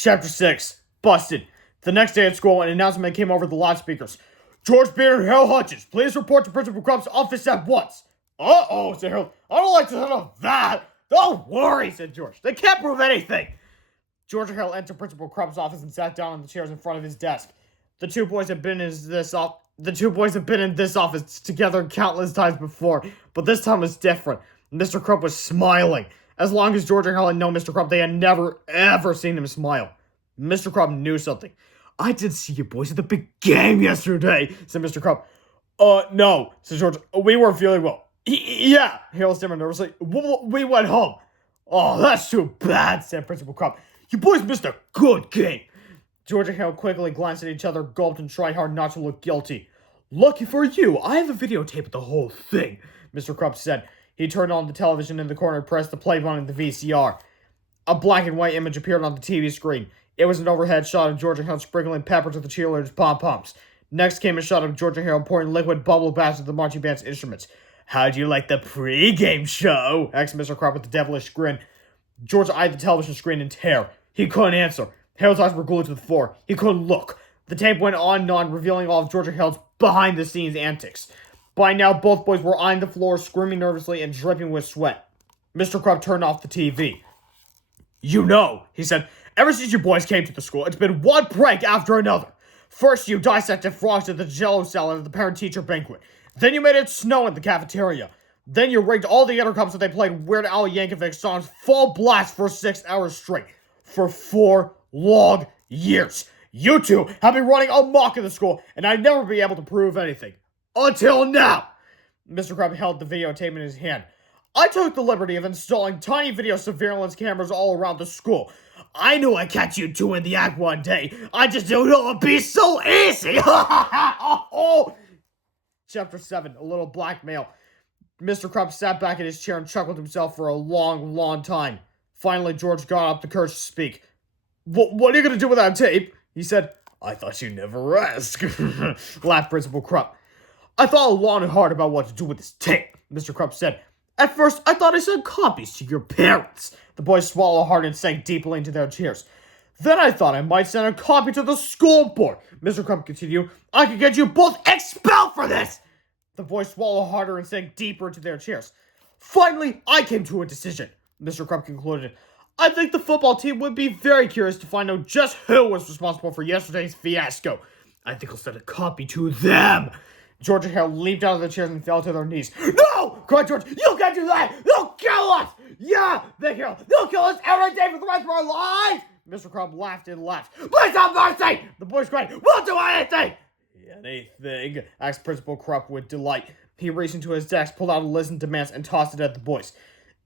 Chapter 6. Busted. The next day at school, an announcement came over the loudspeakers. George Beard and Harold Hutchins, please report to Principal Crump's office at once. Uh-oh, said Harold. I don't like to handle that. Don't worry, said George. They can't prove anything. George and Harold entered Principal Crump's office and sat down on the chairs in front of his desk. The two boys had been in this office together countless times before, but this time was different. Mr. Crump was smiling. As long as George and Harold had known Mr. Crump, they had never, ever seen him smile. Mr. Crump knew something. I did see you boys at the big game yesterday, said Mr. Crump. No, said George. We weren't feeling well. Yeah, Harold stammered nervously. We went home. Oh, that's too bad, said Principal Crump. You boys missed a good game. George and Harold quickly glanced at each other, gulped, and tried hard not to look guilty. Lucky for you, I have a videotape of the whole thing, Mr. Crump said. He turned on the television in the corner and pressed the play button of the VCR. A black and white image appeared on the TV screen. It was an overhead shot of George and Harold sprinkling pepper to the cheerleaders' pom-poms. Next came a shot of George and Harold pouring liquid bubble baths to the marching band's instruments. How'd you like the pre-game show? Asked Mr. Crump with a devilish grin. George eyed the television screen in terror. He couldn't answer. Harold's eyes were glued to the floor. He couldn't look. The tape went on and on, revealing all of George and Harold's behind-the-scenes antics. By now, both boys were eyeing the floor, screaming nervously and dripping with sweat. Mr. Crump turned off the TV. You know, he said, ever since you boys came to the school, it's been one prank after another. First, you dissected frogs at the Jell-O salad at the parent-teacher banquet. Then you made it snow in the cafeteria. Then you rigged all the intercoms so they played Weird Al Yankovic songs full blast for 6 hours straight. For 4 long years. You two have been running amok in the school, and I'd never be able to prove anything. Until now! Mr. Crump held the videotape in his hand. I took the liberty of installing tiny video surveillance cameras all around the school. I knew I'd catch you two in the act one day. I just knew it would be so easy. Chapter 7, A Little Blackmail. Mr. Crump sat back in his chair and chuckled to himself for a long, long time. Finally, George got up the courage to speak. What are you going to do with that tape? He said. I thought you'd never ask, laughed Principal Crump. I thought long and hard about what to do with this tape, Mr. Crump said. At first, I thought I sent copies to your parents. The boys swallowed hard and sank deeply into their chairs. Then I thought I might send a copy to the school board. Mr. Crump continued. I could get you both expelled for this. The boys swallowed harder and sank deeper into their chairs. Finally, I came to a decision, Mr. Crump concluded. I think the football team would be very curious to find out just who was responsible for yesterday's fiasco. I think I'll send a copy to them. George and Harold leaped out of their chairs and fell to their knees. No! Cried George. You can't do that! They'll kill us! Yeah! They kill us! They'll kill us every day for the rest of our lives! Mr. Crump laughed and laughed. Please have mercy! The boys cried. We'll do anything! Anything? Asked Principal Crump with delight. He reached into his desk, pulled out a list of demands, and tossed it at the boys.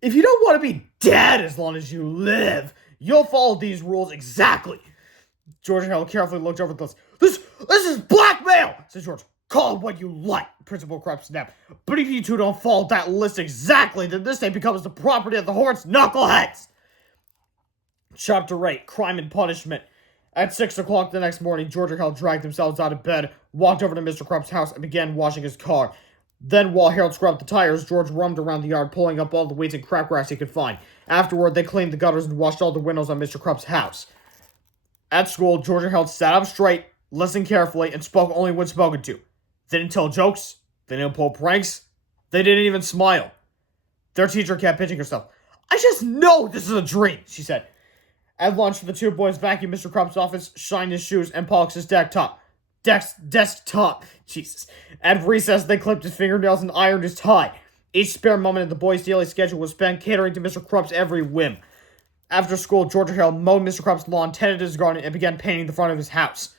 If you don't want to be dead as long as you live, you'll follow these rules exactly. George and Harold carefully looked over the list. This is blackmail, said George. Call it what you like, Principal Crump snapped. But if you two don't follow that list exactly, then this day becomes the property of the Horse Knuckleheads. Chapter 8, Crime and Punishment. At 6 o'clock the next morning, George and Harold dragged themselves out of bed, walked over to Mr. Crump's house, and began washing his car. Then, while Harold scrubbed the tires, George roamed around the yard, pulling up all the weeds and crabgrass he could find. Afterward, they cleaned the gutters and washed all the windows on Mr. Crump's house. At school, George and Harold sat up straight, listened carefully, and spoke only when spoken to. They didn't tell jokes. They didn't pull pranks. They didn't even smile. Their teacher kept pinching herself. I just know this is a dream, she said. At lunch, the two boys vacuumed Mr. Crump's office, shined his shoes, and polished his desktop. Jesus. At recess, they clipped his fingernails and ironed his tie. Each spare moment of the boys' daily schedule was spent catering to Mr. Crump's every whim. After school, George and Harold mowed Mr. Crump's lawn, tended his garden, and began painting the front of his house.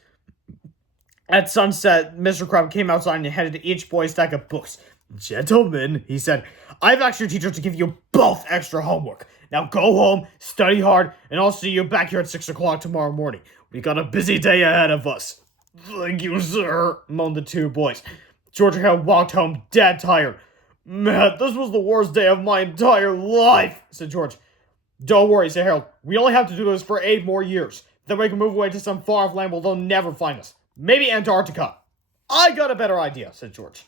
At sunset, Mr. Crump came outside and handed each boy a stack of books. Gentlemen, he said, I have asked your teacher to give you both extra homework. Now go home, study hard, and I'll see you back here at 6 o'clock tomorrow morning. We got a busy day ahead of us. Thank you, sir, moaned the two boys. George and Harold walked home dead tired. Man, this was the worst day of my entire life, said George. Don't worry, said Harold. We only have to do this for 8 more years. Then we can move away to some far-off land where they'll never find us. Maybe Antarctica. I got a better idea, said George.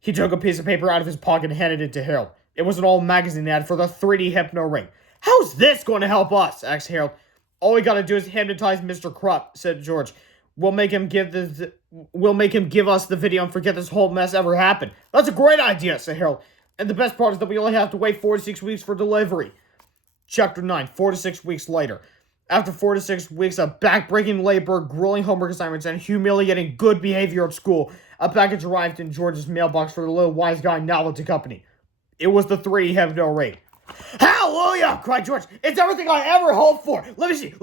He took a piece of paper out of his pocket and handed it to Harold. It was an old magazine ad for the 3D Hypno Ring. How's this going to help us? Asked Harold. All we gotta do is hypnotize Mr. Krupp, said George. We'll make him give us the video and forget this whole mess ever happened. That's a great idea, said Harold. And the best part is that we only have to wait 4 to 6 weeks for delivery. Chapter 9, 4 to 6 weeks later. After 4 to 6 weeks of back-breaking labor, grueling homework assignments, and humiliating good behavior at school, a package arrived in George's mailbox for the little wise guy novelty company. It was the 3 have no rate. Hallelujah! Cried George. It's everything I ever hoped for. Let me see.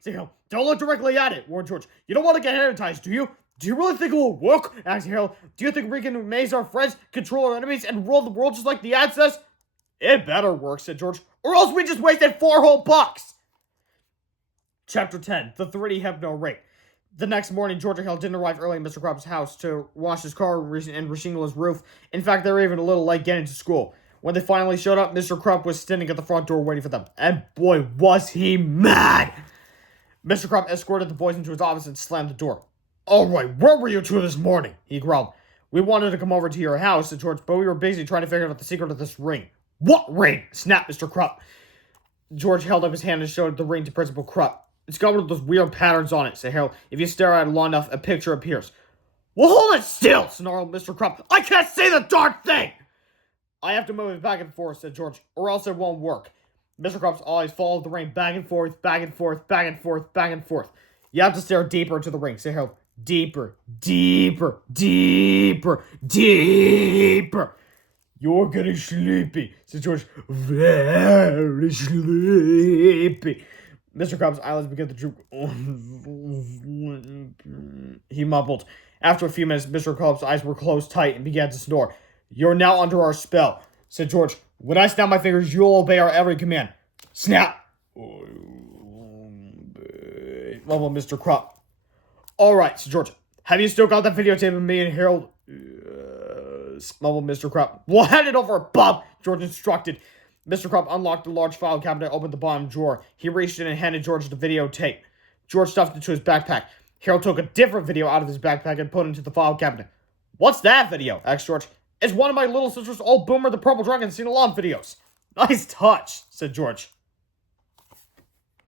Said Harold. Don't look directly at it, warned George. You don't want to get hypnotized, do you? Do you really think it will work? Asked Harold. Do you think we can amaze our friends, control our enemies, and rule the world just like the ad says? It better work, said George, or else we just wasted 4 whole bucks. Chapter 10, the 3 have no rate. The next morning, George and Harold didn't arrive early at Mr. Krupp's house to wash his car and reshingle his roof. In fact, they were even a little late getting to school. When they finally showed up, Mr. Krupp was standing at the front door waiting for them. And boy, was he mad! Mr. Krupp escorted the boys into his office and slammed the door. Alright, where were you two this morning? He growled. We wanted to come over to your house, said George, but we were busy trying to figure out the secret of this ring. What ring? Snapped Mr. Krupp. George held up his hand and showed the ring to Principal Krupp. It's got one of those weird patterns on it, said Harold. If you stare at it long enough, a picture appears. Well, hold it still, snarled Mr. Krupp. I can't see the darn thing! I have to move it back and forth, said George, or else it won't work. Mr. Krupp's eyes followed the ring back and forth, back and forth, back and forth, back and forth. You have to stare deeper into the ring, said Harold. Deeper, deeper, deeper, deeper. You're getting sleepy, said George. Very sleepy. Mr. Krupp's eyelids began to droop. He mumbled. After a few minutes, Mr. Krupp's eyes were closed tight and began to snore. You're now under our spell, said George. When I snap my fingers, you'll obey our every command. Snap! Mumbled Mr. Krupp. Alright, said George. Have you still got that videotape of me and Harold? Mumbled Mr. Krupp. We'll hand it over, Bob, George instructed. Mr. Krupp unlocked the large file cabinet and opened the bottom drawer. He reached in and handed George the videotape. George stuffed it into his backpack. Harold took a different video out of his backpack and put it into the file cabinet. What's that video? Asked George. It's one of my little sister's old Boomer the Purple Dragon sing-along videos. Nice touch, said George.